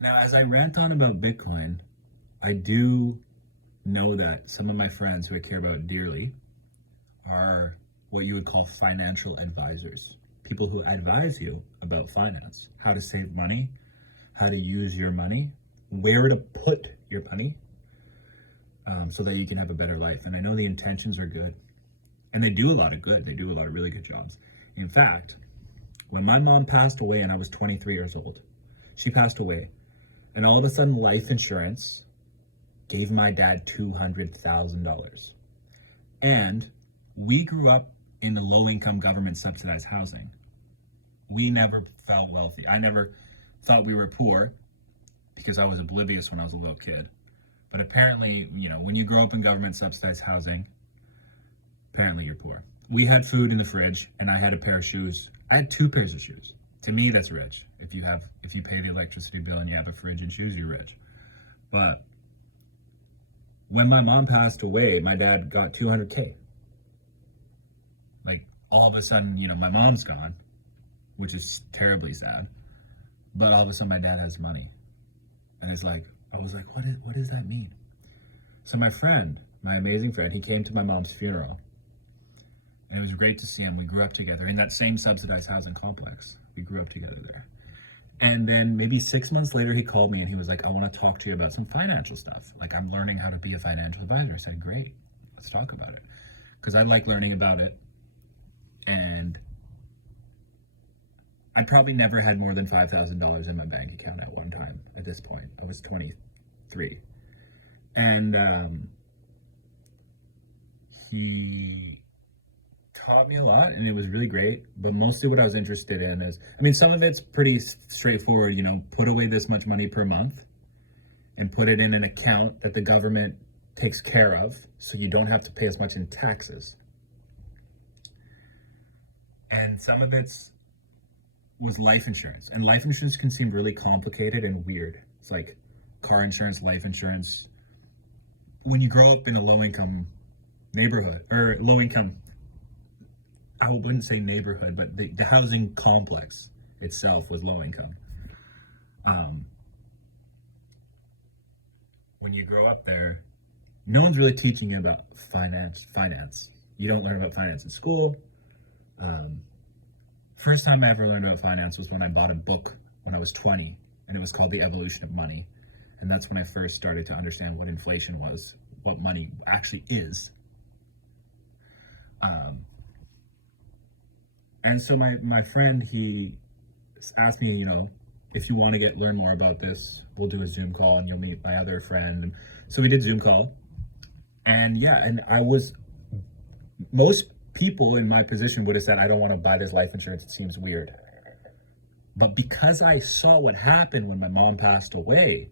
Now, as I rant on about Bitcoin, I do know that some of my friends who I care about dearly are what you would call financial advisors. People who advise you about finance, how to save money, how to use your money, where to put your money, so that you can have a better life. And I know the intentions are good, and they do a lot of good. They do a lot of really good jobs. In fact, when my mom passed away and I was 23 years old, she passed away, and all of a sudden, life insurance gave my dad $200,000. And we grew up in the low income government subsidized housing. We never felt wealthy. I never thought we were poor because I was oblivious when I was a little kid. But apparently, when you grow up in government subsidized housing, apparently you're poor. We had food in the fridge and I had a pair of shoes. I had two pairs of shoes. To me, that's rich. If you pay the electricity bill and you have a fridge and shoes, you're rich. But when my mom passed away, my dad got 200K. Like, all of a sudden, my mom's gone, which is terribly sad. But all of a sudden, my dad has money. And it's like, I was like, what does that mean? So my friend, my amazing friend, he came to my mom's funeral. And it was great to see him. We grew up together in that same subsidized housing complex. We grew up together there. And then maybe 6 months later, he called me and he was like, I want to talk to you about some financial stuff. Like, I'm learning how to be a financial advisor. I said, great, let's talk about it. Because I like learning about it. And I probably never had more than $5,000 in my bank account at one time at this point. I was 23. And he taught me a lot and it was really great. But mostly what I was interested in is, some of it's pretty straightforward, put away this much money per month and put it in an account that the government takes care of so you don't have to pay as much in taxes. And some of it's was life insurance. And life insurance can seem really complicated and weird. It's like car insurance, life insurance. When you grow up in a low-income neighborhood, or low-income, I wouldn't say neighborhood, but the housing complex itself was low-income. When you grow up there, no one's really teaching you about finance. You don't learn about finance in school. First time I ever learned about finance was when I bought a book when I was 20, and it was called The Evolution of Money. And that's when I first started to understand what inflation was, what money actually is. And so my friend, he asked me, if you want to learn more about this, we'll do a Zoom call and you'll meet my other friend. And so we did Zoom call. And most people in my position would have said, I don't want to buy this life insurance. It seems weird. But because I saw what happened when my mom passed away,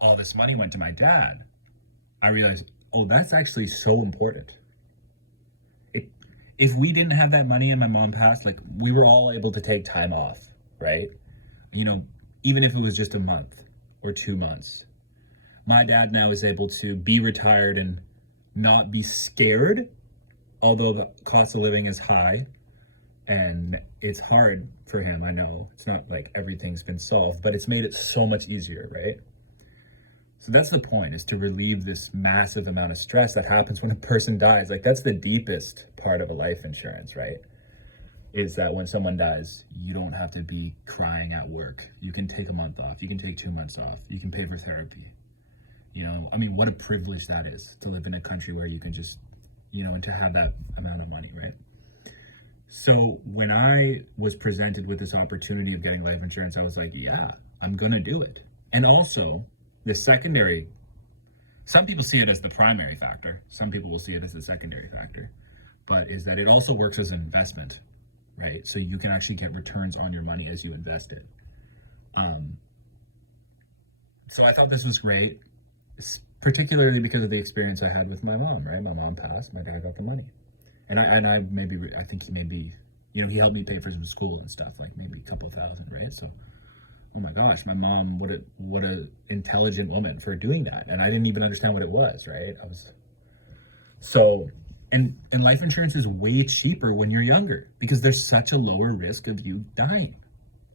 all this money went to my dad. I realized, oh, that's actually so important. If we didn't have that money and my mom passed, like, we were all able to take time off, right? Even if it was just a month or 2 months. My dad now is able to be retired and not be scared, although the cost of living is high and it's hard for him. I know it's not like everything's been solved, but it's made it so much easier, right? So that's the point, is to relieve this massive amount of stress that happens when a person dies. Like, that's the deepest part of a life insurance, right? Is that when someone dies, you don't have to be crying at work. You can take a month off. You can take 2 months off. You can pay for therapy. What a privilege that is, to live in a country where you can just, and to have that amount of money, right? So when I was presented with this opportunity of getting life insurance, I was like, yeah, I'm going to do it. And also, the secondary, some people see it as the primary factor. Some people will see it as the secondary factor. But is that it also works as an investment, right? So you can actually get returns on your money as you invest it. So I thought this was great, particularly because of the experience I had with my mom, right? My mom passed, my dad got the money. And I think he helped me pay for some school and stuff, like maybe a couple thousand, right? So, oh my gosh, my mom, what a intelligent woman for doing that. And I didn't even understand what it was, right? And life insurance is way cheaper when you're younger because there's such a lower risk of you dying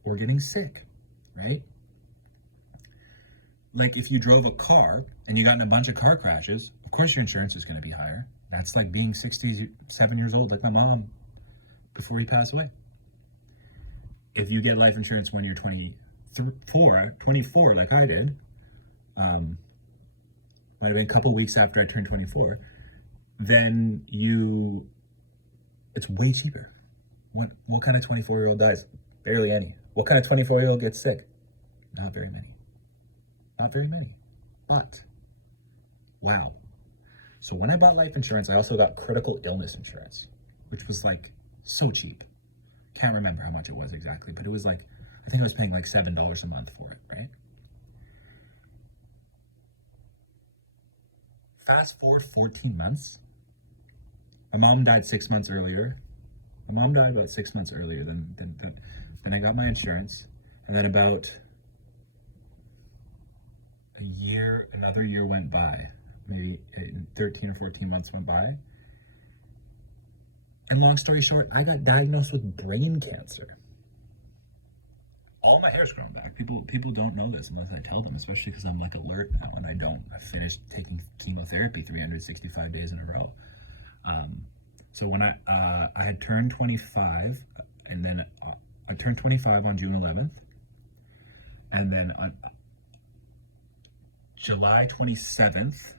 or getting sick, right? Like if you drove a car and you got in a bunch of car crashes, of course your insurance is going to be higher. That's like being 67 years old, like my mom before he passed away. If you get life insurance when you're 24, like I did, might have been a couple weeks after I turned 24, then it's way cheaper. What kind of 24-year-old dies? Barely any. What kind of 24-year-old gets sick? Not very many. Not very many. But, wow. So when I bought life insurance, I also got critical illness insurance, which was like so cheap. Can't remember how much it was exactly, but it was like, I think I was paying like $7 a month for it, right? Fast forward 14 months. My mom died 6 months earlier. My mom died about 6 months earlier than I got my insurance. And then about another year went by. Maybe 13 or 14 months went by. And long story short, I got diagnosed with brain cancer. All my hair's grown back. People don't know this unless I tell them, especially because I'm like alert now and I don't. I finished taking chemotherapy 365 days in a row. So when I had turned 25, and then I turned 25 on June 11th, and then on July 27th,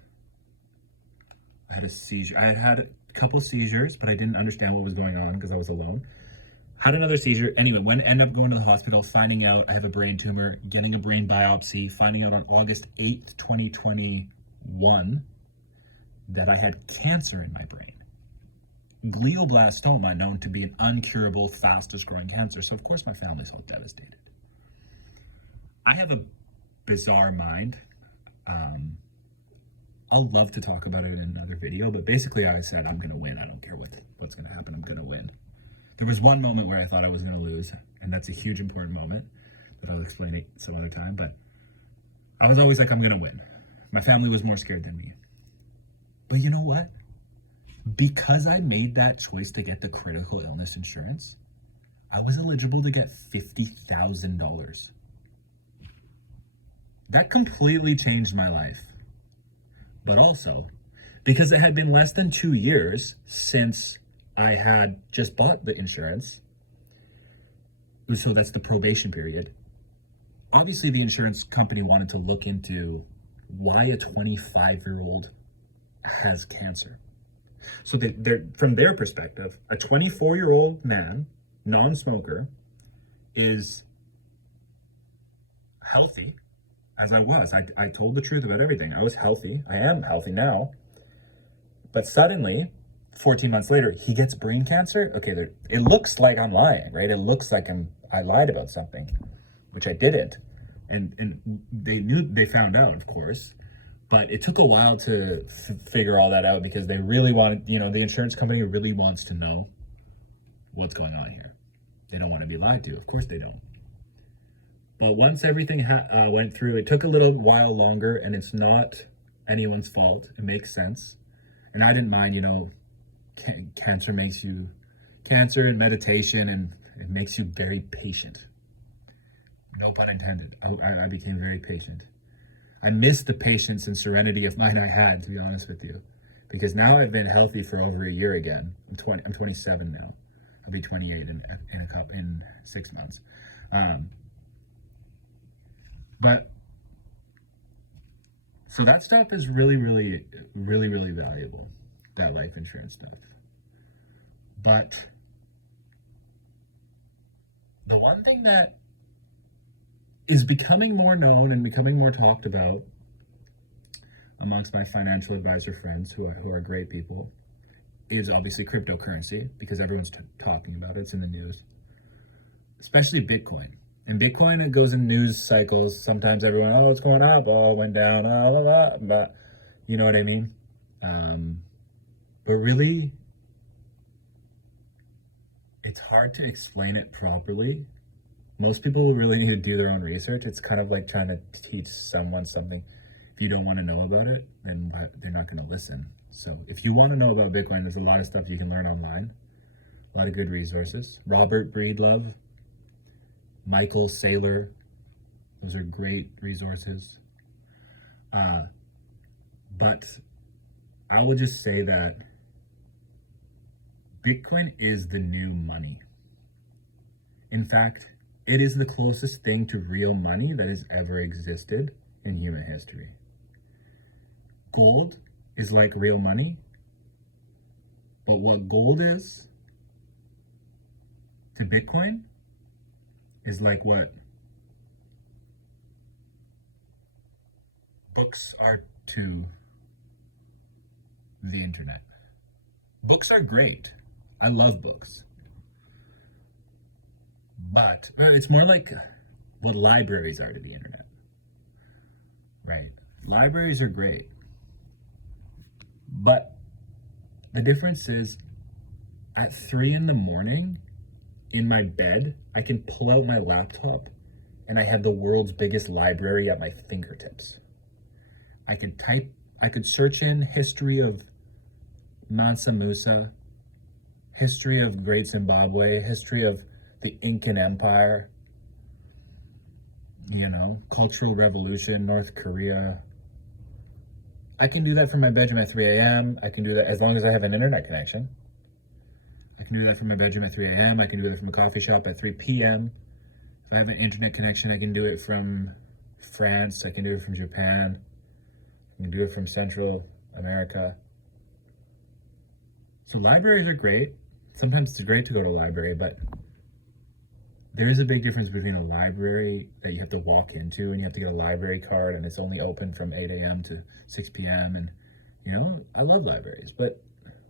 I had a seizure. I had a couple seizures, but I didn't understand what was going on because I was alone. Had another seizure. Anyway, ended up going to the hospital, finding out I have a brain tumor, getting a brain biopsy, finding out on August 8th, 2021, that I had cancer in my brain. Glioblastoma, known to be an uncurable, fastest growing cancer. So of course my family's all devastated. I have a bizarre mind. I'll love to talk about it in another video, but basically I said, I'm gonna win. I don't care what's gonna happen, I'm gonna win. There was one moment where I thought I was gonna lose, and that's a huge important moment that I'll explain it some other time, but I was always like, I'm gonna win. My family was more scared than me. But you know what? Because I made that choice to get the critical illness insurance, I was eligible to get $50,000. That completely changed my life. But also, because it had been less than 2 years since I had just bought the insurance, so that's the probation period. Obviously, the insurance company wanted to look into why a 25-year-old has cancer. So they're, from their perspective, a 24-year-old man, non-smoker, is healthy, as I was. I told the truth about everything. I was healthy. I am healthy now. But suddenly, 14 months later, he gets brain cancer. Okay, it looks like I'm lying, right? It looks like I lied about something, which I didn't. And they found out, of course. But it took a while to figure all that out because they really wanted, the insurance company really wants to know what's going on here. They don't want to be lied to. Of course they don't. But once everything went through, it took a little while longer, and it's not anyone's fault. It makes sense. And I didn't mind, cancer and meditation, and it makes you very patient. No pun intended. I became very patient. I miss the patience and serenity of mind I had, to be honest with you, because now I've been healthy for over a year again. I'm 27 now. I'll be 28 in 6 months. But so that stuff is really, really, really, really valuable, that life insurance stuff. But the one thing that is becoming more known and becoming more talked about amongst my financial advisor friends who are great people is obviously cryptocurrency, because everyone's talking about it. It's in the news, especially Bitcoin. And Bitcoin, it goes in news cycles. Sometimes everyone, it's going up, it went down, but you know what I mean? But really, it's hard to explain it properly. Most people really need to do their own research. It's kind of like trying to teach someone something. If you don't want to know about it, then they're not going to listen. So if you want to know about Bitcoin, there's a lot of stuff you can learn online. A lot of good resources. Robert Breedlove, Michael Saylor, Those are great resources. Uh, but I would just say that Bitcoin is the new money. In fact, it is the closest thing to real money that has ever existed in human history. Gold is like real money, but what gold is to Bitcoin is like what books are to the internet. Books are great. I love books. But it's more like what libraries are to the internet, right? Libraries are great. But the difference is at 3 in the morning in my bed, I can pull out my laptop and I have the world's biggest library at my fingertips. I could search in history of Mansa Musa, history of Great Zimbabwe, history of the Incan Empire, Cultural Revolution, North Korea. I can do that from my bedroom at 3 a.m. I can do that as long as I have an internet connection. I can do that from my bedroom at 3 a.m. I can do that from a coffee shop at 3 p.m. If I have an internet connection, I can do it from France. I can do it from Japan. I can do it from Central America. So libraries are great. Sometimes it's great to go to a library, but there is a big difference between a library that you have to walk into and you have to get a library card and it's only open from 8 a.m. to 6 p.m. And, I love libraries, but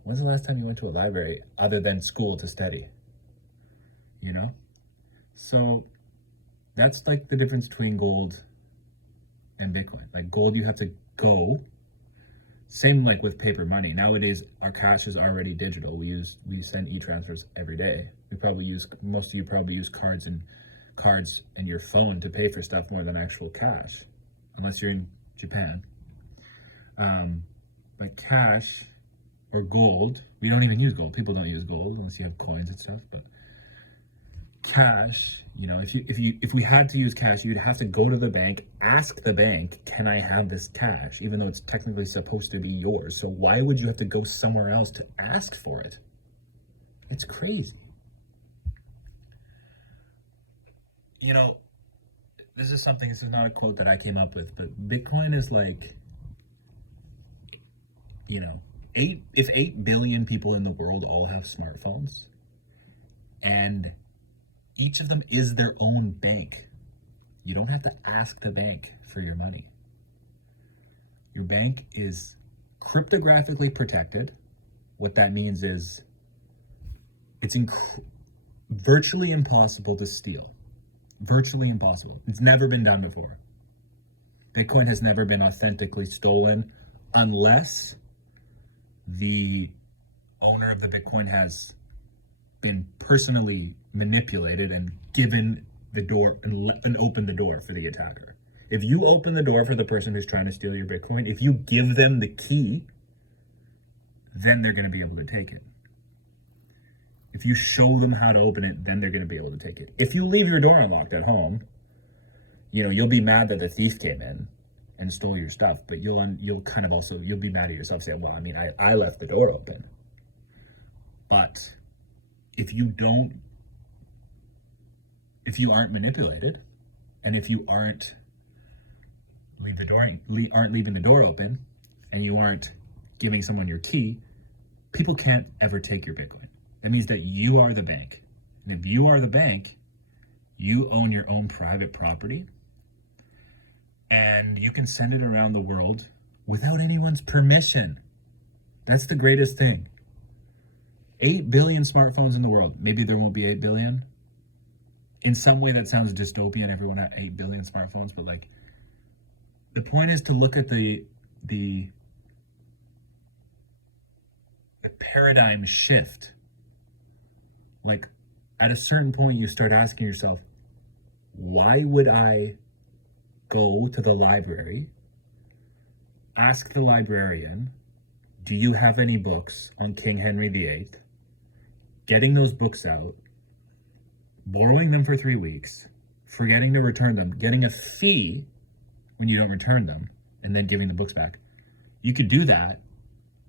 when's the last time you went to a library other than school to study? So that's like the difference between gold and Bitcoin. Like gold, you have to go. Same like with paper money. Nowadays, our cash is already digital. We send e-transfers every day. Most of you probably use cards and your phone to pay for stuff more than actual cash, unless you're in Japan. But cash or gold, we don't even use gold. People don't use gold unless you have coins and stuff. But cash, if we had to use cash, you'd have to go to the bank, ask the bank, can I have this cash, even though it's technically supposed to be yours. So why would you have to go somewhere else to ask for it? It's crazy. This is not a quote that I came up with, but Bitcoin is like, if 8 billion people in the world all have smartphones and each of them is their own bank, you don't have to ask the bank for your money. Your bank is cryptographically protected. What that means is it's virtually impossible to steal. Virtually impossible. It's never been done before. Bitcoin has never been authentically stolen unless the owner of the Bitcoin has been personally manipulated and given the door and opened the door for the attacker. If you open the door for the person who's trying to steal your Bitcoin, if you give them the key, then they're going to be able to take it. If you show them how to open it, then they're going to be able to take it. If you leave your door unlocked at home, you'll be mad that the thief came in and stole your stuff, but you'll be mad at yourself, say, well, I left the door open. But if you aren't manipulated, and if you aren't leaving the door open, and you aren't giving someone your key, people can't ever take your Bitcoin. That means that you are the bank. And if you are the bank, you own your own private property, and you can send it around the world without anyone's permission. That's the greatest thing. 8 billion smartphones in the world. Maybe there won't be 8 billion. In some way that sounds dystopian, everyone had 8 billion smartphones, but like the point is to look at the paradigm shift. Like at a certain point you start asking yourself, why would I go to the library, ask the librarian, do you have any books on King Henry VIII? Getting those books out, borrowing them for 3 weeks, forgetting to return them, getting a fee when you don't return them, and then giving the books back. You could do that,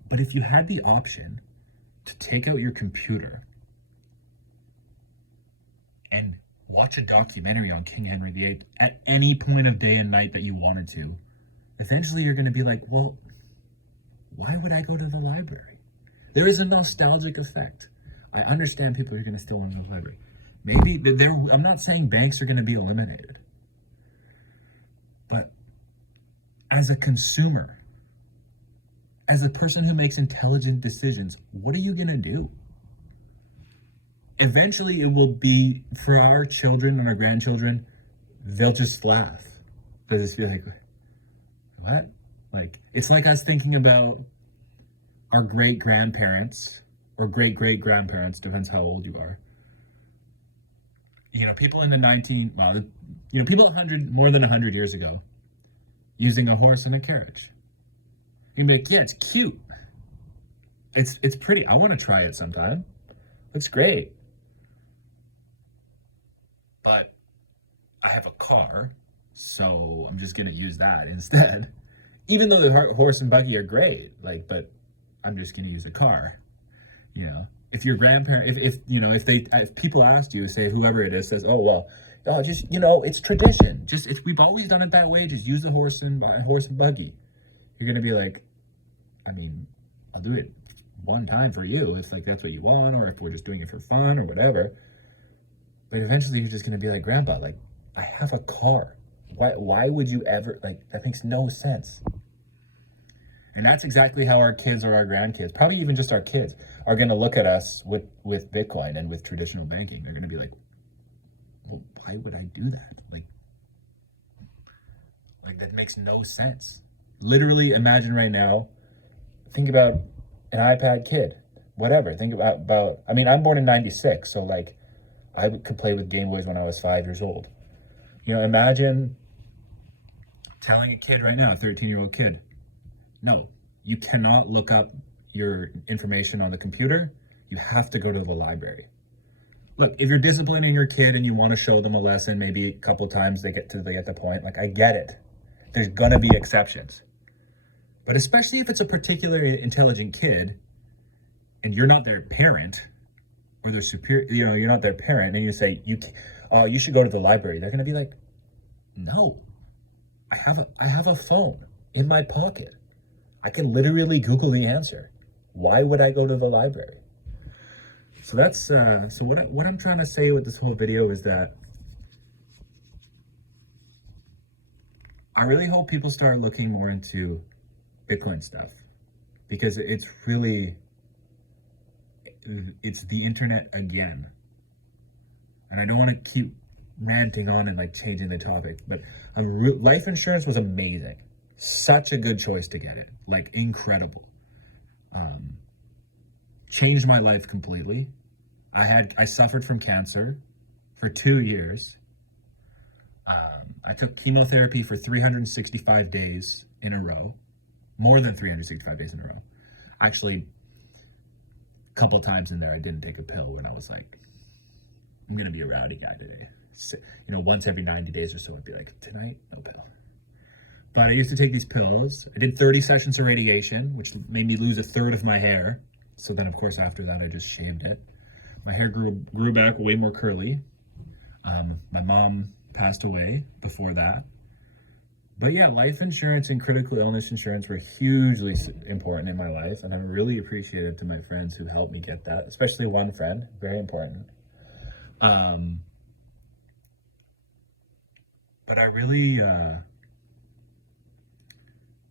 but if you had the option to take out your computer and watch a documentary on King Henry VIII at any point of day and night that you wanted to, eventually you're going to be like, well, why would I go to the library? There is a nostalgic effect. I understand people are going to still want to go to the library. Maybe I'm not saying banks are going to be eliminated, but as a consumer, as a person who makes intelligent decisions, what are you going to do? Eventually it will be, for our children and our grandchildren, they'll just laugh. They'll just be like, what? Like, it's like us thinking about our great-grandparents or great-great-grandparents, depends how old you are. You know, people in the people more than 100 years ago using a horse and a carriage. You'd be like, yeah, it's cute. It's pretty. I want to try it sometime. Looks great. But I have a car, so I'm just going to use that instead. Even though the horse and buggy are great, but I'm just going to use a car. You know, if your grandparent, if people asked you, say whoever it is says, oh, well, just, it's tradition. We've always done it that way. Just use the horse and buggy. You're going to be like, I mean, I'll do it one time for you if that's what you want, or if we're just doing it for fun or whatever. But eventually you're just going to be like, Grandpa, I have a car. Why would you ever, that makes no sense. And that's exactly how our kids or our grandkids, probably even just our kids, are going to look at us with Bitcoin and with traditional banking. They're going to be like, well, why would I do that? That makes no sense. Literally imagine right now, think about an iPad kid, whatever. Think about I'm born in 96, so I could play with Game Boys when I was 5 years old. Imagine telling a kid right now, a 13-year-old kid, no, you cannot look up your information on the computer. You have to go to the library. Look, if you're disciplining your kid and you want to show them a lesson, maybe a couple times they get the point, I get it. There's going to be exceptions. But especially if it's a particularly intelligent kid and you're not their parent or their superior, you're not their parent, and you say, you should go to the library. They're going to be like, no, I have a phone in my pocket. I can literally Google the answer. Why would I go to the library? So that's, so what I'm trying to say with this whole video is that I really hope people start looking more into Bitcoin stuff, because it's the internet again. And I don't want to keep ranting on and changing the topic, but life insurance was amazing. Such a good choice to get it. Incredible. Changed my life completely. I suffered from cancer for 2 years. I took chemotherapy for 365 days in a row. More than 365 days in a row. Actually, a couple times in there, I didn't take a pill when I was like, I'm going to be a rowdy guy today. Once every 90 days or so, I'd be like, tonight, no pill. But I used to take these pills. I did 30 sessions of radiation, which made me lose a third of my hair. So then, of course, after that, I just shaved it. My hair grew back way more curly. My mom passed away before that. But yeah, life insurance and critical illness insurance were hugely important in my life. And I'm really appreciative to my friends who helped me get that, especially one friend, very important. But I really,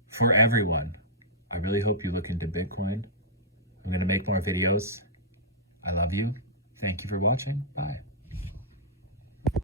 for everyone, I really hope you look into Bitcoin. I'm going to make more videos. I love you. Thank you for watching. Bye.